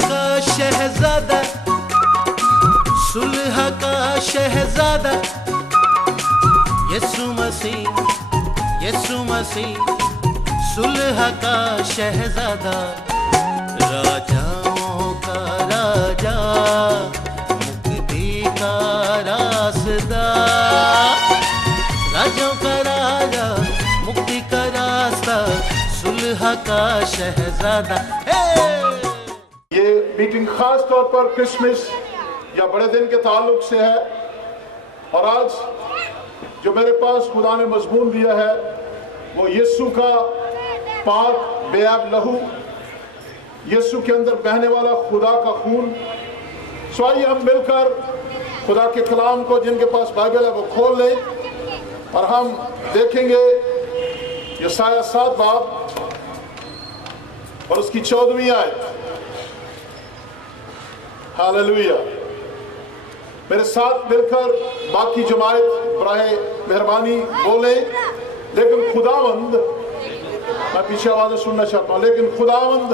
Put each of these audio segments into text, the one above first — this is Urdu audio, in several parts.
کا شہزادہ، صلح کا شہزادہ، یسوع مسیح، یسوع مسیح، صلح کا شہزادہ، راجاؤں کا راجا، مکتی کا راستہ، راجاؤں کا راجا، مکتی کا راستہ، صلح کا شہزادہ۔ یہ میٹنگ خاص طور پر کرسمس یا بڑے دن کے تعلق سے ہے، اور آج جو میرے پاس خدا نے مضمون دیا ہے وہ یسوع کا پاک بے عیب لہو، یسوع کے اندر بہنے والا خدا کا خون۔ سو آئیے ہم مل کر خدا کے کلام کو، جن کے پاس بائبل ہے وہ کھول لیں، اور ہم دیکھیں گے یسایہ 7 باب اور اس کی 14ویں آیت۔ ہاللویہ۔ میرے ساتھ مل کر باقی جماعت براہ مہربانی بولیں، لیکن خداوند، میں پیچھے آوازیں سننا چاہتا ہوں، لیکن خداوند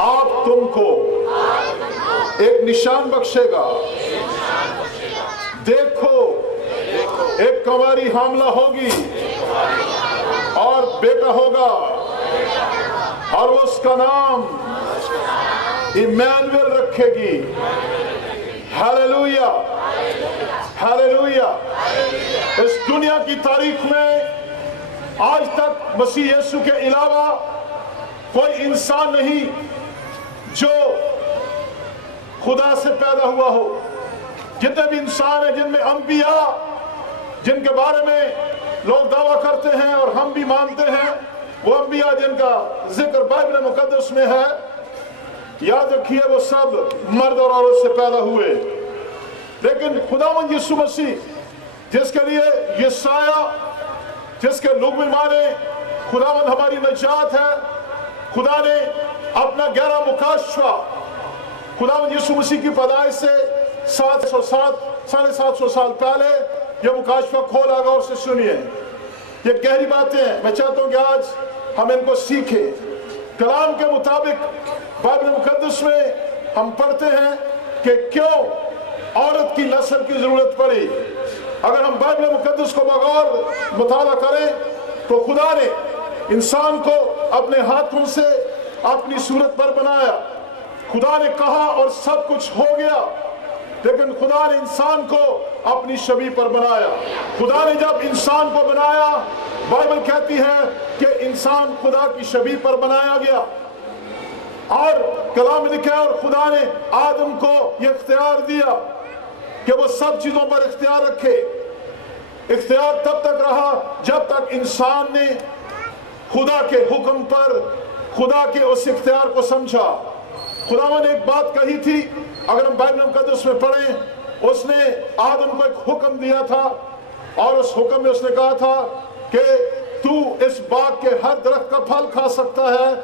آپ تم کو ایک نشان بخشے گا، دیکھو ایک کنواری حاملہ ہوگی اور بیٹا ہوگا، اور اس کا نام ایمانویل رکھے گی۔ Hallelujah, hallelujah. اس دنیا کی تاریخ میں آج تک مسیح یسوع کے علاوہ کوئی انسان نہیں جو خدا سے پیدا ہوا ہو۔ جتنے بھی انسان ہیں، جن میں انبیاء، جن کے بارے میں لوگ دعویٰ کرتے ہیں اور ہم بھی مانتے ہیں، وہ انبیاء جن کا ذکر بائبل مقدس میں ہے، یاد رکھیے وہ سب مرد اور عورت سے پیدا ہوئے۔ لیکن خداوند یسوع مسیح، جس کے لیے یسایہ، جس کے لغوی معنی خداوند ہماری نجات ہے، خدا نے اپنا گہرا مکاشفہ خداوند یسوع مسیح کی پیدائش سے 700 سال پہلے یہ مکاشفہ کھولا، غور سے سنیے۔ یہ گہری باتیں ہیں، میں چاہتا ہوں کہ آج ہم ان کو سیکھیں۔ کلام کے مطابق بائبل مقدس میں ہم پڑھتے ہیں کہ کیوں عورت کی نسل کی ضرورت پڑی۔ اگر ہم بائبل مقدس کو بغور مطالعہ کریں تو خدا نے انسان کو اپنے ہاتھوں سے اپنی صورت پر بنایا۔ خدا نے کہا اور سب کچھ ہو گیا، لیکن خدا نے انسان کو اپنی شبیہ پر بنایا۔ خدا نے جب انسان کو بنایا، بائبل کہتی ہے کہ انسان خدا کی شبیہ پر بنایا گیا، اور کلام میں لکھا ہے اور خدا نے آدم کو یہ اختیار دیا کہ وہ سب چیزوں پر اختیار رکھے۔ اختیار تب تک رہا جب تک انسان نے خدا کے حکم پر خدا کے اس اختیار کو سمجھا۔ خداوند نے ایک بات کہی تھی، اگر ہم بائبل مقدس میں پڑھیں، اس نے آدم کو ایک حکم دیا تھا، اور اس حکم میں اس نے کہا تھا کہ تو اس باغ کے ہر درخت کا پھل کھا سکتا ہے،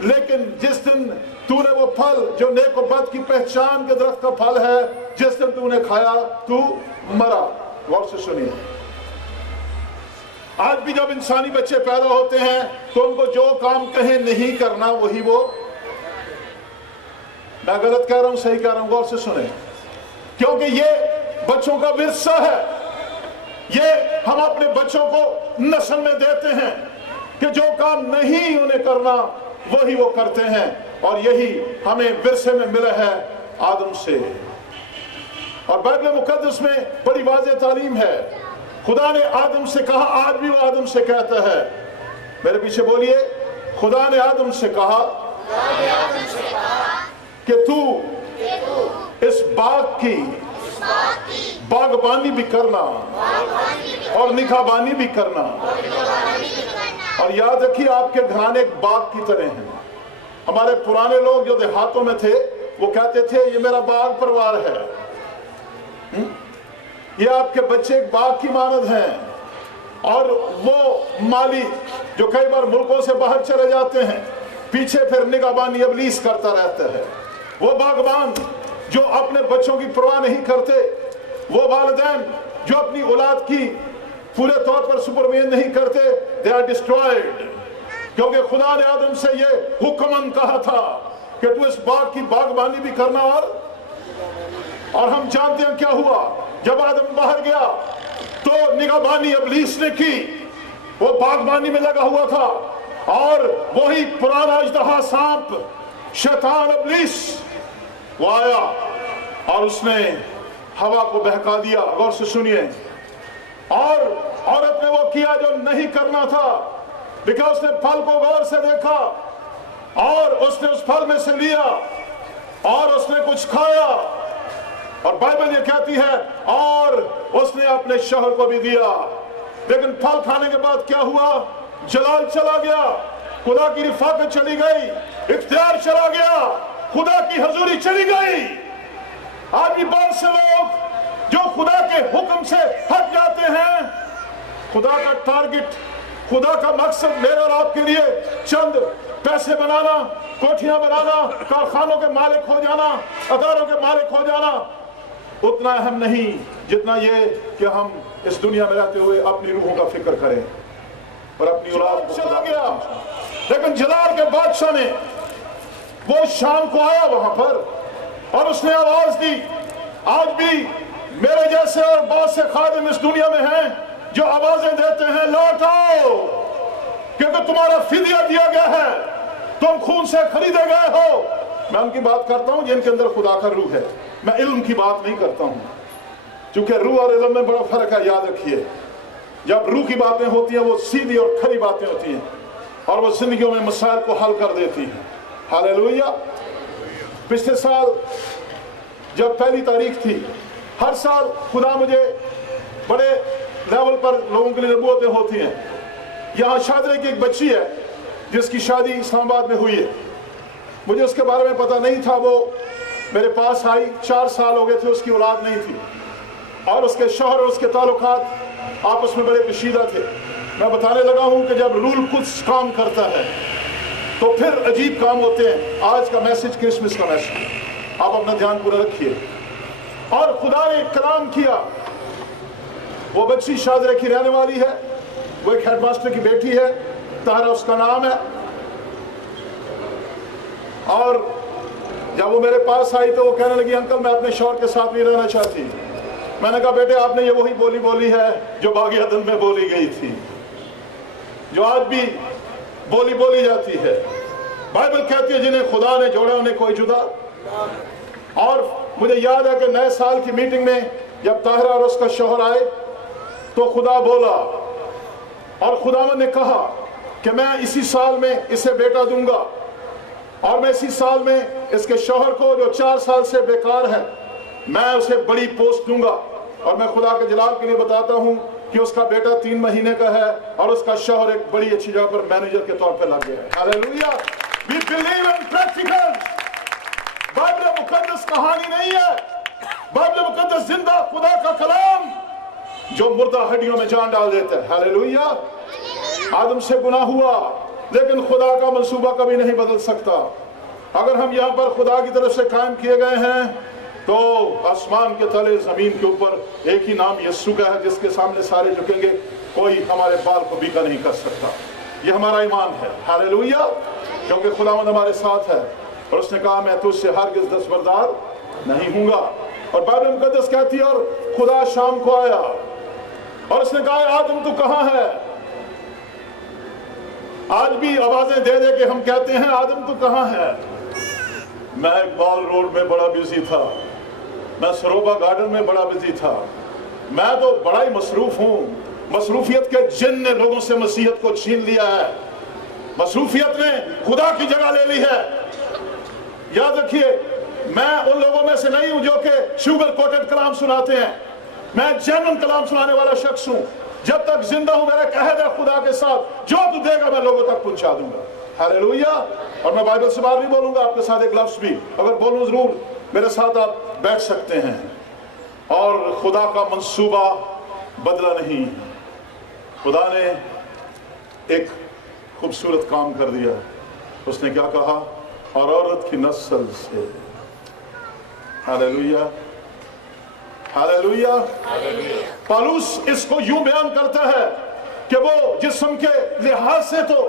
لیکن جس دن تو نے وہ پھل جو نیک و بد کی پہچان کے درخت کا پھل ہے، جس دن تو نے کھایا تو مرا۔ غور سے سنیے۔ آج بھی جب انسانی بچے پیدا ہوتے ہیں تو ان کو جو کام کہیں نہیں کرنا وہی وہ، میں غلط کہہ رہا ہوں صحیح کہہ رہا ہوں، غور سے سنیں، کیونکہ یہ بچوں کا ورثہ ہے۔ یہ ہم اپنے بچوں کو نسل میں دیتے ہیں کہ جو کام نہیں انہیں کرنا وہی وہ کرتے ہیں، اور یہی ہمیں ورثے میں ملا ہے آدم سے۔ اور بائبل مقدس میں بڑی واضح تعلیم ہے۔ خدا نے آدم سے کہا، آج بھی وہ آدم سے کہتا ہے، میرے پیچھے بولیے، خدا نے آدم سے کہا کہ تو اس باغ کی باغبانی بھی کرنا اور نگہبانی بھی کرنا۔ اور یاد رکھیے، آپ کے گھرانے ایک باغ کی طرح ہیں۔ ہمارے پرانے لوگ جو دیہاتوں میں تھے وہ کہتے تھے یہ میرا باغ پروار ہے، یہ آپ کے بچے ایک باغ کی مانند ہیں۔ اور وہ مالی جو کئی بار ملکوں سے باہر چلے جاتے ہیں، پیچھے پھر نگہبانی ابلیس کرتا رہتا ہے۔ وہ باغبان جو اپنے بچوں کی پرواہ نہیں کرتے، وہ والدین جو اپنی اولاد کی پورے طور پر سپرویژن نہیں کرتے، they are destroyed۔ کیونکہ خدا نے آدم سے یہ حکماً کہا تھا کہ تو اس باغ کی باغبانی بھی کرنا. اور ہم جانتے ہیں کیا ہوا جب آدم باہر گیا تو نگہبانی ابلیس نے کی. وہ باغبانی میں لگا ہوا تھا اور وہی پرانا اژدہا سانپ شیطان ابلیس وہ آیا اور اس نے ہوا کو بہکا دیا. غور سے سنیے. اور عورت نے وہ کیا جو نہیں کرنا تھا، لیکن اس نے پھل کو غور سے دیکھا اور اس نے اس پھل میں سے لیا اور اس نے کچھ کھایا. اور بائبل یہ کہتی ہے اور اس نے اپنے شوہر کو بھی دیا. لیکن پھل کھانے کے بعد کیا ہوا؟ جلال چلا گیا، خدا کی رفاقت چلی گئی، اختیار چلا گیا، خدا کی حضوری چلی گئی. آج بھی بہت سے لوگ جو خدا کے حکم سے ہٹ جاتے ہیں. خدا کا ٹارگٹ، خدا کا مقصد میرے اور آپ کے لیے چند پیسے بنانا، کوٹھیاں بنانا، کارخانوں کے مالک ہو جانا، اداروں کے مالک ہو جانا اتنا اہم نہیں جتنا یہ کہ ہم اس دنیا میں رہتے ہوئے اپنی روحوں کا فکر کریں اور اپنی اولاد کو چلا گیا. لیکن جلال کے بادشاہ نے وہ شام کو آیا وہاں پر اور اس نے آواز دی. آج بھی میرے جیسے اور بہت سے خادم اس دنیا میں ہیں جو آوازیں دیتے ہیں لوٹ آؤ کیونکہ تمہارا فدیہ دیا گیا ہے، تم خون سے خریدے گئے ہو. میں ان کی بات کرتا ہوں جن کے اندر خدا کا روح ہے. میں علم کی بات نہیں کرتا ہوں چونکہ روح اور علم میں بڑا فرق ہے. یاد رکھیے جب روح کی باتیں ہوتی ہیں وہ سیدھی اور کھری باتیں ہوتی ہیں اور وہ زندگیوں میں مسائل کو حل کر دیتی ہیں. ہاللیلویہ. پچھلے سال جب پہلی تاریخ تھی، ہر سال خدا مجھے بڑے لیول پر لوگوں کے لیے نبوتیں ہوتی ہیں. یہاں شادرے کی ایک بچی ہے جس کی شادی اسلام آباد میں ہوئی ہے. مجھے اس کے بارے میں پتہ نہیں تھا. وہ میرے پاس آئی، 4 سال ہو گئے تھے، اس کی اولاد نہیں تھی اور اس کے شوہر اور اس کے تعلقات آپس میں بڑے کشیدہ تھے. میں بتانے لگا ہوں کہ جب رول کچھ کام کرتا ہے تو پھر عجیب کام ہوتے ہیں. آج کا میسج کرسمس کا میسج، آپ اپنا دھیان پورا رکھیے. اور خدا نے ایک کلام کیا. وہ بچی شادرے کی رہنے والی ہے، وہ ایک ہیڈ ماسٹر کی بیٹی ہے، طاہرہ اس کا نام ہے. اور جب وہ میرے پاس آئی تو وہ کہنے لگی انکل میں اپنے شوہر کے ساتھ نہیں رہنا چاہتی. میں نے کہا بیٹے آپ نے یہ وہی بولی بولی ہے جو باغ عدن میں بولی گئی تھی، جو آج بھی بولی جاتی ہے. بائبل کہتی ہے جنہیں خدا نے جوڑا انہیں کوئی جدا. اور مجھے یاد ہے کہ نئے سال کی میٹنگ میں جب طاہرہ اور اس کا شوہر آئے تو خدا بولا اور خداوند نے کہا کہ میں اسی سال میں اسے بیٹا دوں گا اور میں اسی سال میں اس کے شوہر کو جو 4 سال سے بیکار ہے میں اسے بڑی پوسٹ دوں گا. اور میں خدا کے جلال کے لیے بتاتا ہوں کہ اس کا بیٹا 3 مہینے کا ہے اور اس کا شوہر ایک بڑی اچھی جگہ پر مینیجر کے طور پہ لگ گیا ہے. ہاللیلویہ. We believe in practical. Bible مقدس کہانی نہیں ہے، بائبل مقدس زندہ خدا کا کلام جو مردہ ہڈیوں میں جان ڈال دیتا ہے. ہاللیلویہ. آدم سے گناہ ہوا لیکن خدا کا منصوبہ کبھی نہیں بدل سکتا. اگر ہم یہاں پر خدا کی طرف سے قائم کیے گئے ہیں تو آسمان کے تلے زمین کے اوپر ایک ہی نام یسوع کا ہے جس کے سامنے سارے جھکیں گے. کوئی ہمارے بال کو بیکا نہیں کر سکتا. یہ ہمارا ایمان ہے. ہاللیلویہ. کیونکہ خداوند ہمارے ساتھ ہے اور اس نے کہا میں تجھ سے ہرگز دستبردار نہیں ہوں گا. اور بائبل مقدس کہتی ہے اور خدا شام کو آیا اور اس نے کہا آدم تو کہاں ہے. آج بھی آوازیں دے دے کے ہم کہتے ہیں آدم تو کہاں ہے. میں اقبال روڈ میں بڑا بیزی تھا، میں سروبا گارڈن میں بڑا بیزی تھا، میں تو بڑا ہی مصروف ہوں. مصروفیت کے جن نے لوگوں سے مسیحیت کو چھین لیا ہے. مصروفیت نے خدا کی جگہ لے لی ہے. یاد رکھیے میں ان لوگوں میں سے نہیں ہوں جو کہ شوگر کوٹڈ کلام سناتے ہیں. میں جینوین کلام سنانے والا شخص ہوں. جب تک زندہ ہوں میرا ایک عہد ہے خدا کے ساتھ، جو تو دے گا میں لوگوں تک پہنچا دوں گا. ہاللیلویہ. اور میں بائبل سے باہر نہیں بولوں گا، آپ کے ساتھ ایک لفظ بھی اگر بولوں ضرور میرے ساتھ آپ بیٹھ سکتے ہیں. اور خدا کا منصوبہ بدلا نہیں. خدا نے ایک خوبصورت کام کر دیا. اس نے کیا کہا؟ اور عورت کی نسل سے. ہاللیلویہ. ہاللیلویہ. پالوس اس کو یوں بیان کرتا ہے کہ وہ جسم کے لحاظ سے تو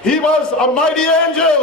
He was a mighty angel,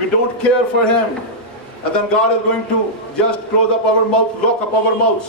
We don't care for him, and then God is going to just close up our mouth, lock up our mouths.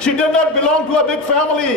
She did not belong to a big family.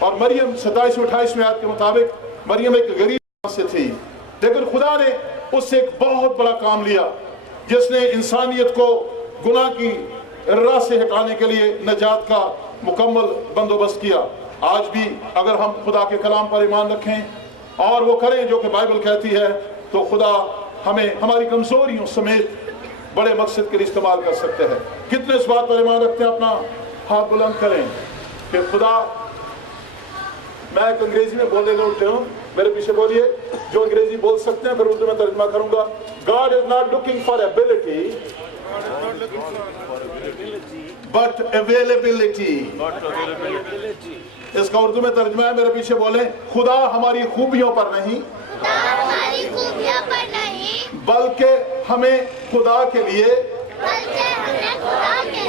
اور مریم 27-28 آیت کے مطابق مریم ایک غریب سے تھی، لیکن خدا نے اس سے ایک بہت بڑا کام لیا جس نے انسانیت کو گناہ کی راہ سے ہٹانے کے لیے نجات کا مکمل بندوبست کیا۔ آج بھی اگر ہم خدا کے کلام پر ایمان رکھیں اور وہ کریں جو کہ بائبل کہتی ہے تو خدا ہمیں ہماری کمزوریوں سمیت بڑے مقصد کے لیے استعمال کر سکتے ہیں۔ کتنے اس بات پر ایمان رکھتے ہیں؟ اپنا ہاتھ بلند کریں کہ خدا، میں ایک انگریزی میں بولنے لوٹتے ہوں، میرے پیچھے بولیے، جو انگریزی بول سکتے ہیں پھر اردو میں ترجمہ کروں گا۔ God is not looking for ability but availability۔ اس کا اردو میں ترجمہ ہے، میرے پیچھے بولیں، خدا ہماری خوبیوں پر نہیں بلکہ ہمیں خدا کے لیے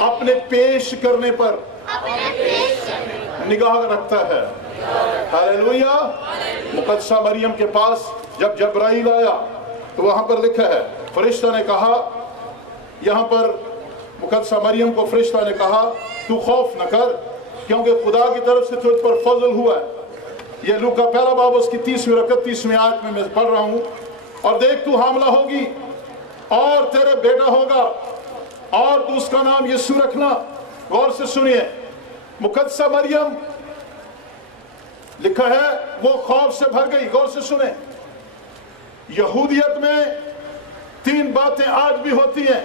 اپنے پیش کرنے پر نگاہ رکھتا ہے۔ ہاللویا۔ مقدسہ مریم کے پاس جب جبرائیل آیا تو وہاں پر لکھا ہے، فرشتہ نے کہا، یہاں پر مقدسہ مریم کو فرشتہ نے کہا تو خوف نہ کر کیونکہ خدا کی طرف سے تجھ پر فضل ہوا ہے۔ یہ لوکا پہلا باب اس کی 30ویں رکعت 30ویں آیت میں پڑھ رہا ہوں۔ اور دیکھ تو حاملہ ہوگی اور تیرے بیٹا ہوگا اور تو اس کا نام یسوع رکھنا۔ غور سے سنیے، مقدسہ مریم لکھا ہے وہ خوف سے بھر گئی۔ غور سے سنیں، یہودیت میں 3 باتیں آج بھی ہوتی ہیں۔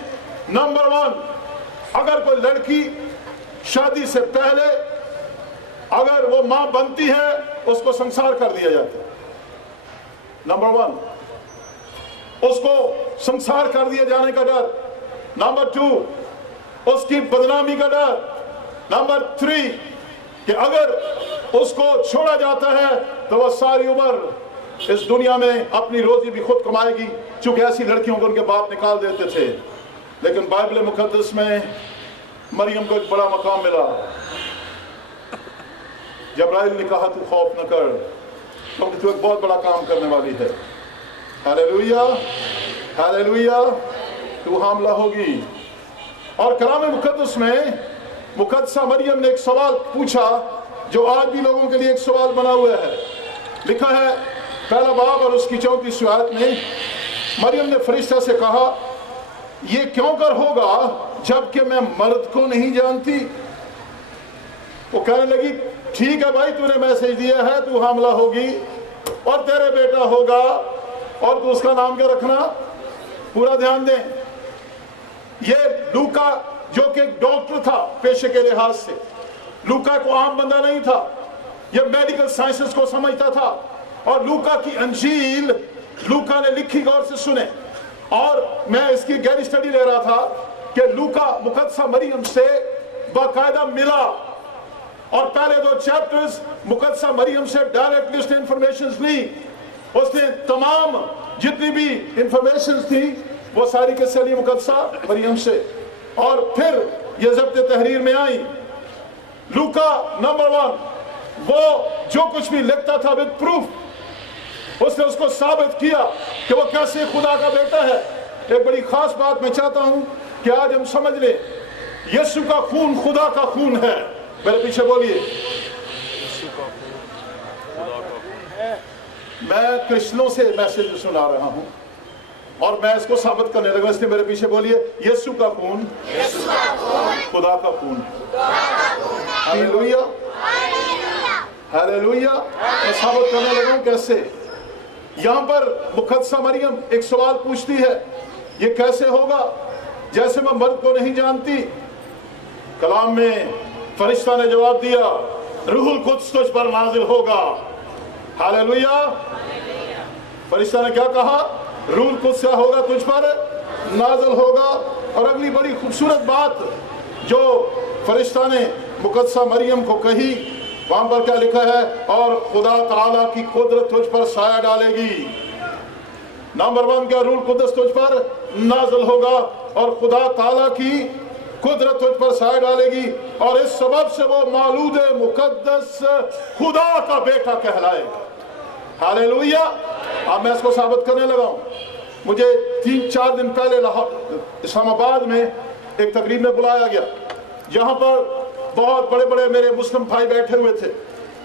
نمبر 1، اگر کوئی لڑکی شادی سے پہلے اگر وہ ماں بنتی ہے اس کو سنسار کر دیا جاتا ہے۔ نمبر 1، اس کو سنسار کر دیا جانے کا ڈر۔ نمبر 2، اس کی بدنامی کا ڈر۔ نمبر 3، کہ اگر اس کو چھوڑا جاتا ہے تو وہ ساری عمر اس دنیا میں اپنی روزی بھی خود کمائے گی، چونکہ ایسی لڑکیوں کو ان کے باپ نکال دیتے تھے۔ لیکن بائبل مقدس میں مریم کو ایک بڑا مقام ملا۔ جبرائیل نے کہا تو خوف نہ کر کیونکہ تو ایک بہت بڑا کام کرنے والی ہے۔ ہاللویا، ہاللویا، تو حاملہ ہوگی۔ اور کلام مقدس میں مقدسہ مریم نے ایک سوال پوچھا جو آج بھی لوگوں کے لیے ایک سوال بنا ہوا ہے۔ لکھا ہے پہلا باب اور اس کی 34 آیت میں، مریم نے فرشتہ سے کہا یہ کیوں کر ہوگا جبکہ میں مرد کو نہیں جانتی؟ وہ کہنے لگی ٹھیک ہے بھائی، تو نے میسج دیا ہے، تو حاملہ ہوگی اور تیرے بیٹا ہوگا اور تو اس کا نام کیا رکھنا؟ پورا دھیان دیں، یہ لوکا جو کہ ایک ڈاکٹر تھا پیشے کے لحاظ سے، لوکا کو عام بندہ نہیں تھا، یہ میڈیکل سائنسز کو سمجھتا تھا، اور لوکا کی انجیل لوکا نے لکھی۔ غور سے سنیں، اور میں اس کی گہری اسٹڈی لے رہا تھا کہ لوکا مقدسہ مریم سے باقاعدہ ملا اور پہلے 2 چیپٹرز مقدسہ مریم سے ڈائریکٹلی اس نے انفارمیشنز لی۔ اس نے تمام جتنی بھی انفارمیشنز تھی وہ ساری کے ساری مقدسہ مریم سے، اور پھر یہ ضبط تحریر میں آئی۔ لوکا نمبر 1 وہ جو کچھ بھی لکھتا تھا with proof، اس نے اس کو ثابت کیا کہ وہ کیسے خدا کا بیٹا ہے۔ ایک بڑی خاص بات میں چاہتا ہوں کہ آج ہم سمجھ لیں، یسوع کا خون خدا کا خون ہے۔ میرے پیچھے بولیے، میں کرسچنوں سے میسج سنا رہا ہوں اور میں اس کو ثابت کرنے لگا، اس لیے میرے پیچھے بولیے، یسوع کا خون خدا کا خون۔ Hallelujah, hallelujah. میں ثابت کرنے لگا ہوں کیسے۔ یہاں پر مقدسہ مریم ایک سوال پوچھتی ہے، یہ کیسے ہوگا جیسے میں مرد کو نہیں جانتی؟ کلام میں فرشتہ نے جواب دیا، روح القدس تجھ پر نازل ہوگا۔ ہاللویا۔ فرشتہ نے کیا کہا؟ روح القدس کیا ہوگا؟ تجھ پر نازل ہوگا۔ اور اگلی بڑی خوبصورت بات جو فرشتہ نے مقدسہ مریم کو کہی، وہاں پر کیا لکھا ہے؟ اور خدا تعالیٰ کی قدرت تجھ پر سایہ ڈالے گی۔ نمبر 1 کیا؟ روح القدس تجھ پر نازل ہوگا اور خدا تعالیٰ کی قدرت تجھ پر سایہ ڈالے گی، اور اس سبب سے وہ مولود مقدس خدا کا بیٹا کہلائے گا۔ ہاللویا۔ اب میں اس کو ثابت کرنے لگا ہوں۔ مجھے 3-4 دن پہلے اسلام آباد میں ایک تقریب میں بلایا گیا، جہاں پر بہت بڑے بڑے میرے مسلم بھائی بیٹھے ہوئے تھے۔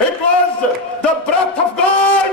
It was the breath of God।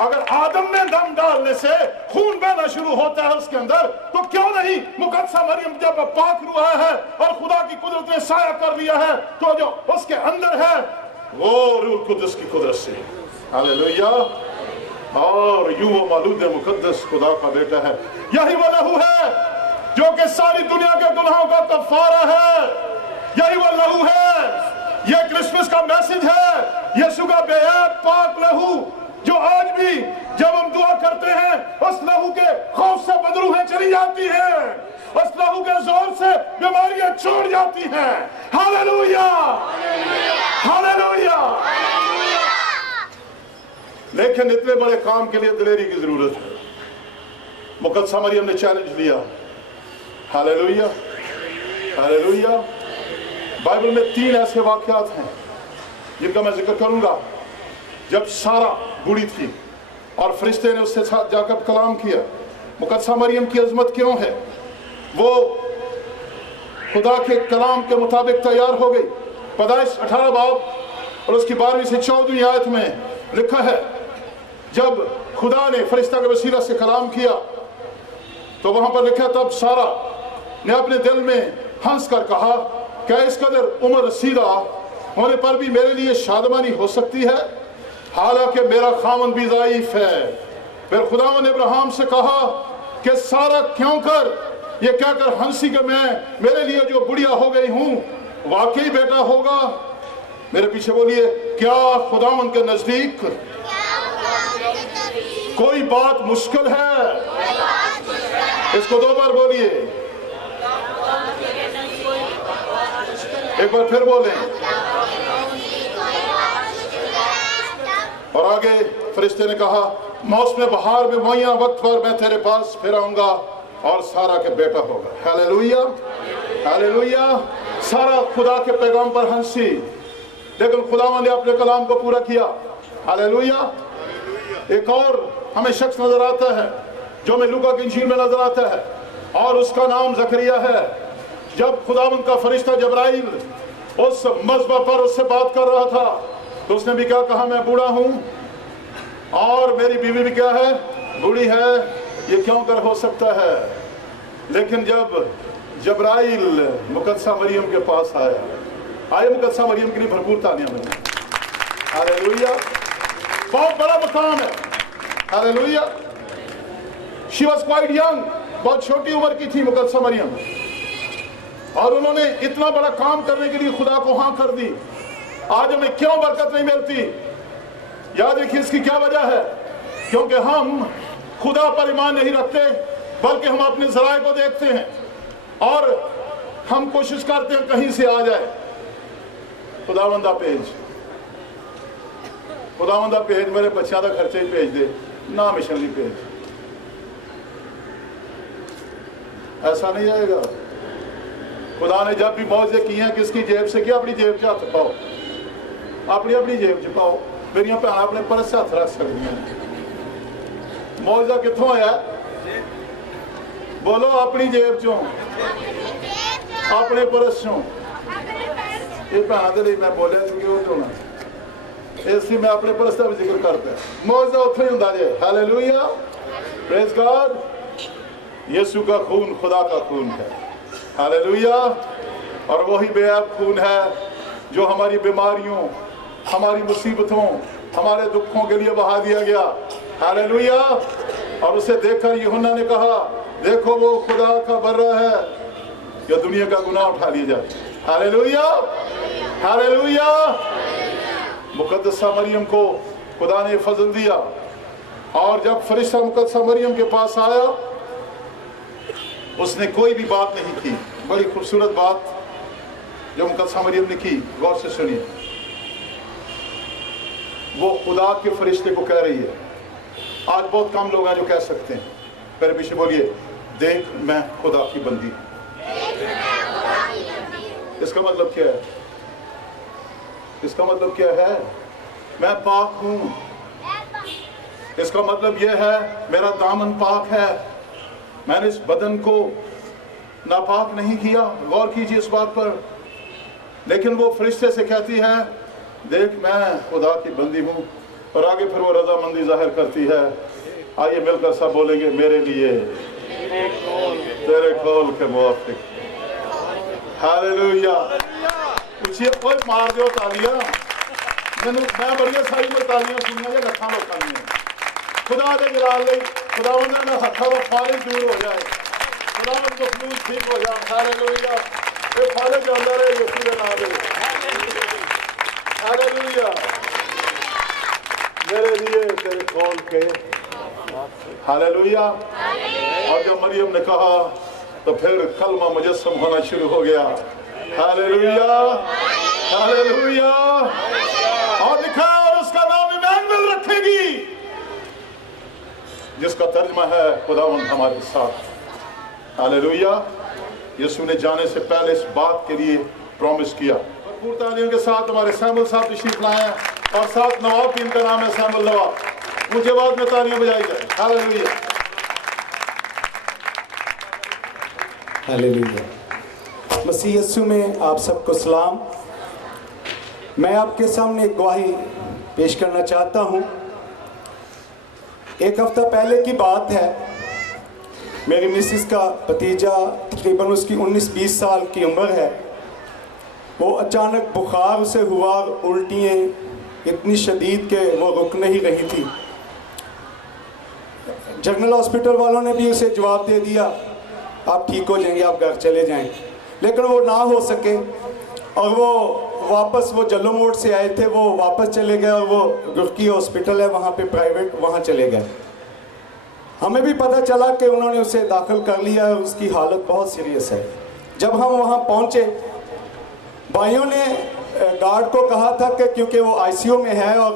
اگر آدم میں دم ڈالنے سے خون بہنا شروع ہوتا ہے اس کے اندر، تو کیوں نہیں مقدسہ مریم جب پاک ہوا ہے اور خدا کی قدرت نے سایہ کر لیا ہے، تو جو اس کے اندر ہے وہ روح القدس کی قدرت سے، ہاللیلویہ، اور یوں وہ مولود مقدس خدا کا بیٹا ہے۔ یہی وہ لہو ہے جو کہ ساری دنیا کے گناہوں کا کفارہ ہے، یہی وہ لہو ہے، یہ کرسمس کا میسج ہے، یسوع کا بے عیب پاک لہو جو آج بھی جب ہم دعا کرتے ہیں اس لہو کے خوف سے بدروہیں چلی جاتی ہیں، اس لہو کے زور سے بیماریاں چھوڑ جاتی ہیں۔ ہاللیلویہ، ہاللیلویہ۔ لیکن اتنے بڑے کام کے لیے دلیری کی ضرورت ہے۔ مقدسہ مریم نے چیلنج لیا، ہاللیلویہ، ہاللیلویہ۔ بائبل میں 3 ایسے واقعات ہیں جن کا میں ذکر کروں گا۔ جب سارا بوڑھی تھی اور فرشتے نے اس سے ساتھ جا کر کلام کیا، مقدسہ مریم کی عظمت کیوں ہے؟ وہ خدا کے کلام کے مطابق تیار ہو گئی۔ پیدائش 18 باب اور اس کی 12ویں سے 14ویں آیت میں لکھا ہے، جب خدا نے فرشتہ کے وسیلہ سے کلام کیا تو وہاں پر لکھا، تب سارا نے اپنے دل میں ہنس کر کہا، کیا اس قدر عمر رسیدہ ہونے پر بھی میرے لیے شادمانی ہو سکتی ہے، حالانکہ میرا خاوند بھی ضعیف ہے؟ پھر خداوند نے ابراہیم سے کہا کہ سارا کیوں کر یہ کہہ کر ہنسی کہ میرے لیے جو بڑھیا ہو گئی ہوں واقعی بیٹا ہوگا؟ میرے پیچھے بولیے، کیا خداوند کے نزدیک کوئی بات مشکل ہے؟ اس کو 2 بار بولیے، ایک بار پھر بولیں۔ اور آگے فرشتے نے کہا، موسم بہار میں معینہ وقت پر میں تیرے پاس پھر آؤں گا اور سارا کے بیٹا ہوگا۔ ہاللیلویہ، ہاللیلویہ۔ سارا خدا کے پیغام پر ہنسی، لیکن خداوند نے اپنے کلام کو پورا کیا۔ ہاللیلویہ۔ ایک اور ہمیں شخص نظر آتا ہے جو ہمیں لوکا کی انجیل میں نظر آتا ہے، اور اس کا نام زکریا ہے۔ جب خداوند کا فرشتہ جبرائیل اس مذبح پر اس سے بات کر رہا تھا تو اس نے بھی کیا کہا، میں بوڑھا ہوں اور میری بیوی بھی کیا ہے، بوڑھی ہے، یہ کیوں کر ہو سکتا ہے؟ لیکن جب جبرائیل مقدسہ مریم کے پاس آئے مقدسہ مریم کے لیے بھرپور تانیہ میں، ہاللیلویہ۔ بہت بڑا مقام ہے، ہاللیلویہ۔ She was quite young، بہت چھوٹی عمر کی تھی مقدسہ مریم، اور انہوں نے اتنا بڑا کام کرنے کے لیے خدا کو ہاں کر دی۔ آج ہمیں کیوں برکت نہیں ملتی؟ یاد رکھیے اس کی کیا وجہ ہے، کیونکہ ہم خدا پر ایمان نہیں رکھتے، بلکہ ہم اپنے ذرائع کو دیکھتے ہیں اور ہم کوشش کرتے ہیں کہیں سے آ جائے۔ خداوندہ پیج میرے بچیاں دا خرچے ہی بھیج دے، نہ مشنری پیج، ایسا نہیں آئے گا۔ خدا نے جب بھی معجزے کیے ہیں کس کی جیب سے کیا؟ اپنی جیب سے ہاتھ پاؤ، اپنی جیب سے پاؤ۔ میری بھن اپنے پرس سے ہاتھ رکھ سکتی ہیں۔ معجزہ کتوں آیا؟ بولو، اپنی جیب چوں، اپنے پرس چوں۔ یہ بھن کے لیے میں بولیا کیونکہ وہ تو ہونا، اس لیے میں اپنے پرس کا بھی ذکر کرتا ہے۔ معجزہ اتنا ہی ہوندا جے۔ ہاللیلویہ، پریز گاڈ۔ یسوع کا خون خدا کا خون ہے، ہاللیلویہ، اور وہی بے عیب خون ہے جو ہماری بیماریوں، ہماری مصیبتوں، ہمارے دکھوں کے لیے بہا دیا گیا، ہاللیلویہ۔ اور اسے دیکھ کر یوحنا نے کہا، دیکھو وہ خدا کا برہ ہے یا دنیا کا گناہ اٹھا لیا جائے، ہاللیلویہ، ہاللیلویہ۔ مقدسہ مریم کو خدا نے فضل دیا، اور جب فرشتہ مقدسہ مریم کے پاس آیا اس نے کوئی بھی بات نہیں کی۔ بڑی خوبصورت بات جو مقدسہ مریم نے کی، غور سے سنیے۔ وہ خدا کے فرشتے کو کہہ رہی ہے۔ آج بہت کم لوگ ہیں جو کہہ سکتے ہیں، میرے پیچھے بولیے، دیکھ میں خدا کی بندی ہوں۔ اس کا مطلب کیا ہے؟ اس کا مطلب کیا ہے؟ میں پاک ہوں۔ اس کا مطلب یہ ہے میرا دامن پاک ہے، میں نے اس بدن کو ناپاک نہیں کیا۔ غور کیجئے اس بات پر۔ لیکن وہ فرشتے سے کہتی ہے، دیکھ میں خدا کی بندی ہوں، اور آگے پھر وہ رضامندی ظاہر کرتی ہے. آئیے مل کر سب بولیں گے میرے لیے تیرے قول کے موافق. ہاللیلویا. پوچھئے کوئی مار دیو تالیاں. میں بڑی ساری میں تالیاں سننا یا لکھاں لکھانی ہیں. خدا دے جلال لئی خدا انہوں نے ہتھا وہ فارغ دور ہو جائے. خدا ان کو فلوس ٹھیک ہو جائے. ہاللیلویا. یہ فارغ جو اندر ہے یسوع دے نام دے. ہاللیلویا. میرے لیے تیرے قول کے. ہاللیلویا. اور جب مریم نے کہا تو پھر کلمہ مجسم ہونا شروع ہو گیا. ہاللیلویا. ہاللیلویا. اور لکھا اور اس کا نام ایمانویل رکھے گی, جس کا ترجمہ ہے خداوند ہمارے ساتھ. ہاللیلویا. یسوع نے جانے سے پہلے اس بات کے لیے پرومس کیا. بھرپور تعلیم کے ساتھ ہمارے سیمبل صاحب تشریف لائے ہیں, اور ساتھ نواب بھی ان کا نام ہے, سیمبل نواب. مجھے بعد میں تالیاں بجائی جائے. ہاللیلویا. ہاللیلویا. مسیح یسوع میں آپ سب کو سلام. میں آپ کے سامنے ایک گواہی پیش کرنا چاہتا ہوں. ایک ہفتہ پہلے کی بات ہے. میری مسز کا بھتیجا تقریباً اس کی 19-20 سال کی عمر ہے. وہ اچانک بخار اسے ہوا, الٹیاں اتنی شدید کہ وہ رک نہیں رہی تھی. جنرل ہاسپٹل والوں نے بھی اسے جواب دے دیا آپ ٹھیک ہو جائیں گے, آپ گھر چلے جائیں. لیکن وہ نہ ہو سکے اور وہ واپس, وہ جلو موڑ سے آئے تھے, وہ واپس چلے گئے اور وہ گرکی ہاسپٹل ہے وہاں پہ پرائیویٹ, وہاں چلے گئے. ہمیں بھی پتہ چلا کہ انہوں نے اسے داخل کر لیا ہے اور اس کی حالت بہت سیریس ہے. جب ہم وہاں پہنچے, بھائیوں نے گارڈ کو کہا تھا کہ کیونکہ وہ آئی سی یو میں ہے اور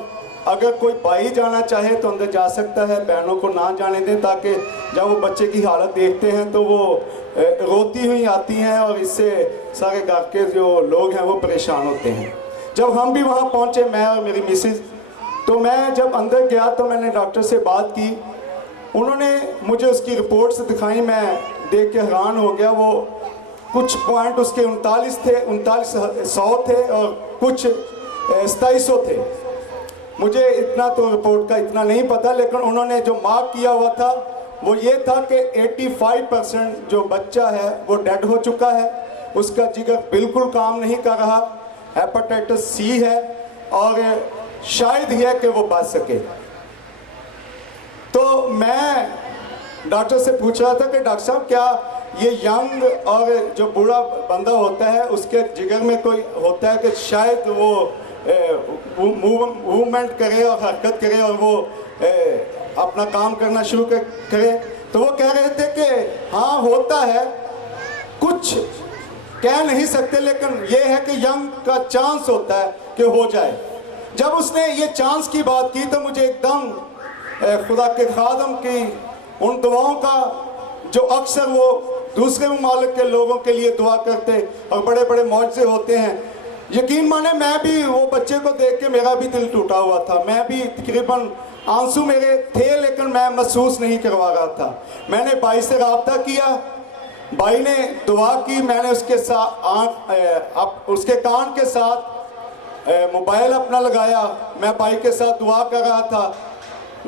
اگر کوئی بھائی جانا چاہے تو اندر جا سکتا ہے, بہنوں کو نہ جانے دیں, تاکہ جب وہ بچے کی حالت دیکھتے ہیں تو وہ روتی ہوئی آتی ہیں اور اس سے سارے گھر کے جو لوگ ہیں وہ پریشان ہوتے ہیں. جب ہم بھی وہاں پہنچے, میں اور میری مسز, تو میں جب اندر گیا تو میں نے ڈاکٹر سے بات کی. انہوں نے مجھے اس کی رپورٹس دکھائیں, میں دیکھ کے حیران ہو گیا. وہ کچھ پوائنٹ اس کے 39 تھے, 3900 تھے اور کچھ 2700 تھے. مجھے اتنا تو رپورٹ کا اتنا نہیں پتا, لیکن انہوں نے جو مارک کیا ہوا تھا وہ یہ تھا کہ 85% جو بچہ ہے وہ ڈیڈ ہو چکا ہے. اس کا جگر بالکل کام نہیں کر رہا, ہیپاٹائٹس سی ہے اور شاید ہی ہے کہ وہ بچ سکے. تو میں ڈاکٹر سے پوچھ رہا تھا کہ ڈاکٹر صاحب کیا یہ ینگ اور جو بوڑھا بندہ ہوتا ہے اس کے جگر میں کوئی ہوتا ہے کہ شاید وہ موومنٹ کرے اور حرکت کرے اور وہ اپنا کام کرنا شروع کرے. تو وہ کہہ رہے تھے کہ ہاں ہوتا ہے, کچھ کہہ نہیں سکتے, لیکن یہ ہے کہ ینگ کا چانس ہوتا ہے کہ ہو جائے. جب اس نے یہ چانس کی بات کی تو مجھے ایک دم خدا کے خادم کی ان دعاؤں کا جو اکثر وہ دوسرے ممالک کے لوگوں کے لیے دعا کرتے اور بڑے بڑے معجزے ہوتے ہیں, یقین مانے میں بھی وہ بچے کو دیکھ کے میرا بھی دل ٹوٹا ہوا تھا. میں بھی تقریباً آنسو میرے تھے لیکن میں محسوس نہیں کروا رہا تھا. میں نے بھائی سے رابطہ کیا, بھائی نے دعا کی, میں نے اس کے ساتھ اس کے کان کے ساتھ موبائل اپنا لگایا, میں بھائی کے ساتھ دعا کر رہا تھا.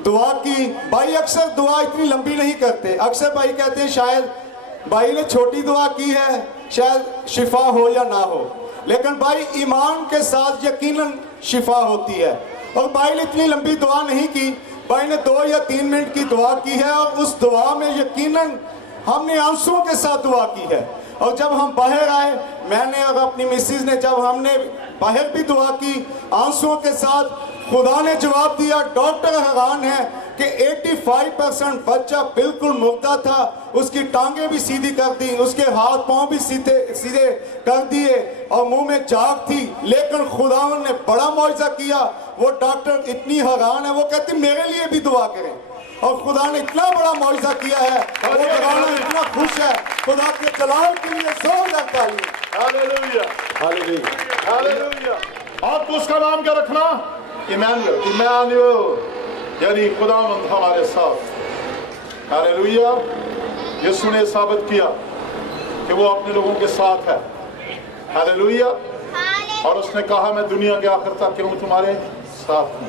دعا کی. بھائی اکثر دعا اتنی لمبی نہیں کرتے, اکثر بھائی کہتے ہیں شاید بھائی نے چھوٹی دعا کی ہے, شاید شفا ہو یا نہ ہو, لیکن بھائی ایمان کے ساتھ یقیناً شفا ہوتی ہے. اور بھائی نے اتنی لمبی دعا نہیں کی, بھائی نے 2 یا 3 منٹ کی دعا کی ہے اور اس دعا میں یقیناً ہم نے آنسوؤں کے ساتھ دعا کی ہے. اور جب ہم باہر آئے, میں نے اور اپنی مسز نے, جب ہم نے باہر بھی دعا کی آنسوؤں کے ساتھ, خدا نے جواب دیا. ڈاکٹر حیران ہے کہ 85% بچہ بالکل مردہ تھا, اس کی ٹانگیں بھی سیدھی کر دی, اس کے ہاتھ پاؤں بھی سیدھے کر دیے اور منہ میں جاگ تھی, لیکن خداوند نے بڑا معجزہ کیا. وہ ڈاکٹر اتنی حیران ہے, وہ کہتی میرے لیے بھی دعا کریں, اور خدا نے اتنا بڑا معجزہ کیا ہے, وہ گھرانا اتنا خوش ہے. خدا کے جلال کے لیے زوردار تعلیم. ہاللیلویا. ہاللیلویا. ہاللیلویا. آپ کو اس کا نام کیا رکھنا؟ ایمانویل, یعنی خداوند ہمارے ساتھ. ہاللیلویا. یسوع نے ثابت کیا کہ وہ اپنے لوگوں کے ساتھ ہے. ہاللیلویا. اور اس نے کہا میں دنیا کے آخر تک ہوں تمہارے ساتھ ہوں.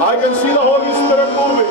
I can see the Holy Spirit moving.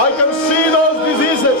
I can see those diseases,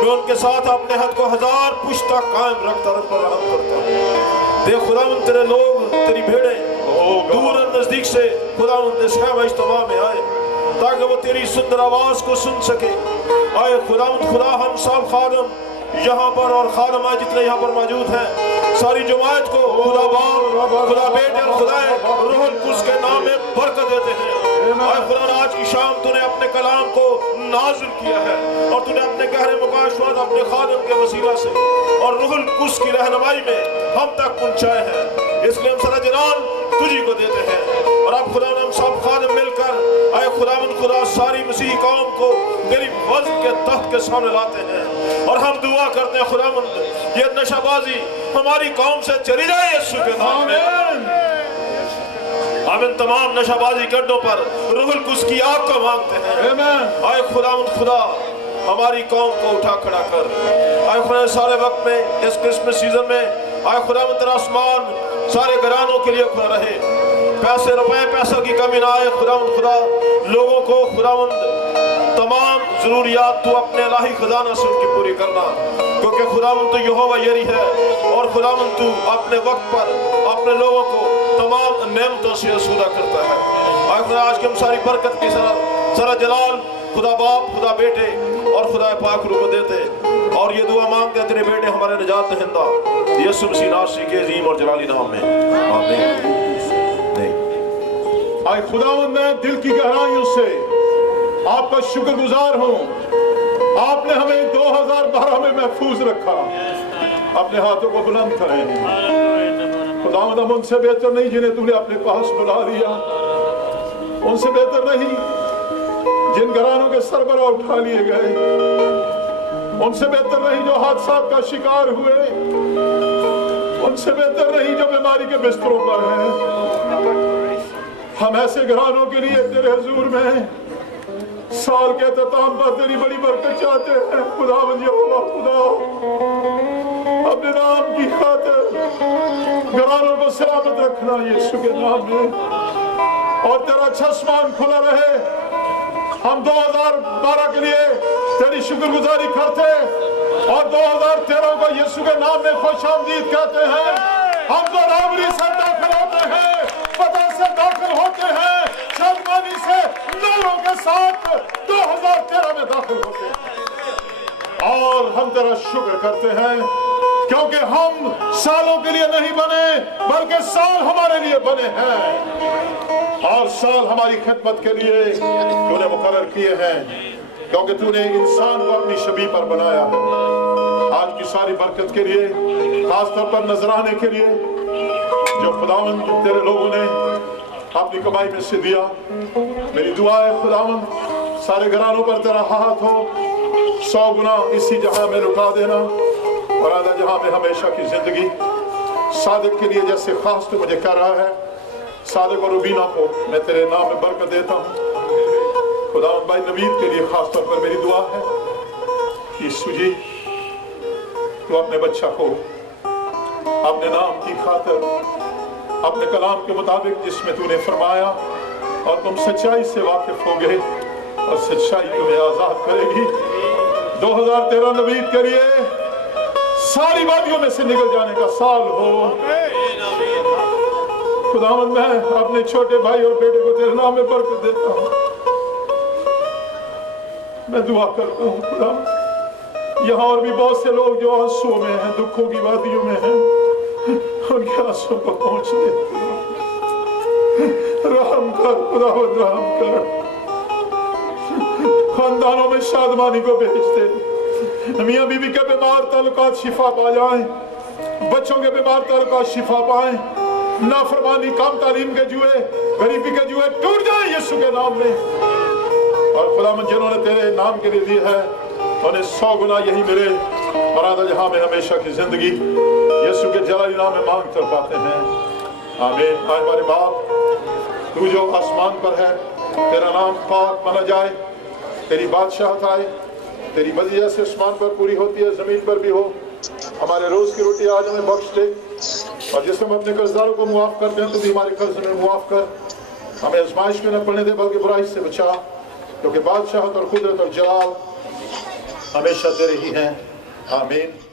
میں ان کے ساتھ اپنے حد کو 1000 پشتہ قائم رکھتا رب پر رحم کرتا ہوں۔ دیکھ خداوند تیرے لوگ تیری بھیڑیں دور اور نزدیک سے خداوند اس خیمہ اجتماع میں آئے تاکہ وہ تیری سندر آواز کو سن سکے۔ آئے خداوند خدا ہم سب خادم یہاں پر اور خادمہ جتنے یہاں پر موجود ہیں ساری جماعت کو خدا باپ خدا بیٹے اور خدا روح القدس کے نام میں برکت دیتے ہیں۔ آئے خدا آج کی شام تو نے اپنے کلام کو نازل کیا ہے اور تو نے اپنے گہرے مکاشفات اپنے خادم کے وسیلہ سے اور روح القدس کی رہنمائی میں ہم تک پہنچائے ہیں، اس لیے ہم سارا جلال تجھی کو دیتے ہیں۔ اور اب خدا ہم سب خادم مل کر اے خداوند خدا ساری مسیحی قوم کو تیری وزن کے تحت کے سامنے لاتے ہیں اور ہم دعا کرتے ہیں خداوند یہ نشہ بازی ہماری قوم سے چلی جائے یسوع کے نام میں۔ ہم ان تمام نشہ بازی گڈوں پر روح القدس کی آگ کا مانگتے ہیں۔ اے خداوند خدا ہماری قوم کو اٹھا کھڑا کر۔ اے خدا سارے وقت میں اس کرسمس سیزن میں اے خداوند تیرا آسمان سارے گھرانوں کے لیے کھلا رہے، پیسے روپے پیسوں کی کمی نہ آئے خداوند خدا لوگوں کو خداوند تمام ضروریات تو اپنے الہی خزانہ سے ان کی پوری کرنا، کیونکہ خداوند تو یہوہ یری ہے اور خداوند تو اپنے وقت پر اپنے لوگوں کو تمام نعمتوں سے اسودہ کرتا ہے۔ اے خدا آج کے ہم ساری برکت کی سارا جلال خدا باپ خدا بیٹے اور خدا پاک روح کو دیتے اور یہ دعا مانگتے ہیں تیرے بیٹے ہمارے نجات دہندہ یسوع مسیح ناصری کے عظیم اور جلالی نام میں آمین۔ آئے خداوند میں دل کی گہرائیوں سے آپ کا شکر گزار ہوں، آپ نے ہمیں 2012 میں محفوظ رکھا۔ اپنے ہاتھوں کو بلند کریں۔ خداوند ہم ان سے بہتر نہیں جنہیں تم نے اپنے پاس بلا لیا، ان سے بہتر نہیں جن گھرانوں کے سربراہ اٹھا لیے گئے، ان سے بہتر نہیں جو حادثات کا شکار ہوئے، ان سے بہتر نہیں جو بیماری کے بستروں پر ہیں۔ ہم ایسے گھرانوں کے لیے تیرے حضور میں سال کے اختتام پر تیری بڑی برکت چاہتے ہیں۔ خداوند یہوہ خدا اپنے نام کی خاطر گھرانوں کو سلامت رکھنا یسوع کے نام میں، اور تیرا چشمان کھلا رہے۔ ہم 2012 کے لیے تیری شکر گزاری کرتے اور 2013 کو یسوع کے نام میں خوش آمدید کہتے ہیں۔ ہم تو رابری سے داخل ہوتے ہیں، پتہ سے داخل ہوتے ہیں، شادمانی سے نوروں کے ساتھ 2013 میں داخل ہوتے ہیں اور ہم تیرا شکر کرتے ہیں کیونکہ ہم سالوں کے لیے نہیں بنے بلکہ سال ہمارے لیے بنے ہیں اور سال ہماری خدمت کے لیے تو نے مقرر کیے ہیں کیونکہ تو نے انسان کو اپنی شبیہ پر بنایا ہے۔ آج کی ساری برکت کے لیے خاص طور پر نذرانے کے لیے جو خداوند تیرے لوگوں نے اپنی کمائی میں سے دیا، میری دعا ہے خداوند سارے گھرانوں پر تیرا ہاتھ ہو، 100 گنا اسی جہاں میں لٹا دینا اور آدھا جہاں میں ہمیشہ کی زندگی صادق کے لیے جیسے خاص تو مجھے کر رہا ہے۔ صادق اور روبینہ کو میں تیرے نام میں برکت دیتا ہوں۔ خداوند بھائی نوید کے لیے خاص طور پر میری دعا ہے یسوع جی تو اپنے بچہ کو اپنے نام کی خاطر اپنے کلام کے مطابق جس میں تو نے فرمایا اور تم سچائی سے واقف ہو گئے اور سچائی تمہیں آزاد کرے گی۔ 2013 نوید کے لیے ساری وادیوں میں سے نکل جانے کا سال ہو۔ خداوند میں اپنے چھوٹے بھائی اور بیٹے کو تیرے نام میں برکت دیتا ہوں۔ میں دعا کرتا ہوں خداوند یہاں اور بھی بہت سے لوگ جو آنسوں میں ہیں، دکھوں کی وادیوں میں ہیں، ان کے آنسوں کو پہنچ دے۔ رحم کر خداوند، رحم کر، خاندانوں میں شادمانی کو بھیج دے، میاں بیوی کے بیمار تعلقات شفا پا جائیں، بچوں کے بیمار تعلقات شفا پائیں، نافرمانی کام تعلیم کے جوئے غریبی کے جوئے ٹوٹ جائیں یسوع کے نام میں، اور خداوند جنہوں نے تیرے نام کے لیے دی ہے انہیں 100 گنا یہی ملے اور آدھا جہاں میں ہمیشہ کی زندگی یسوع کے جلالی نام میں مانگ کر پاتے ہیں، آمین۔ آئے ہمارے باپ تو جو آسمان پر ہے تیرا نام پاک مانا جائے، تیری بادشاہت آئے، تیری مرضی جیسے آسمان پر پوری ہوتی ہے زمین پر بھی ہو۔ ہمارے روز کی روٹی آج ہمیں بخش دے اور جس ہم اپنے قرضداروں کو معاف کرتے ہیں تو بھی ہمارے قرض میں معاف کر، ہمیں آزمائش میں نہ پڑنے دے بلکہ برائی سے بچا، کیونکہ بادشاہت اور قدرت اور جلال ہمیشہ تیرے ہی ہیں، آمین۔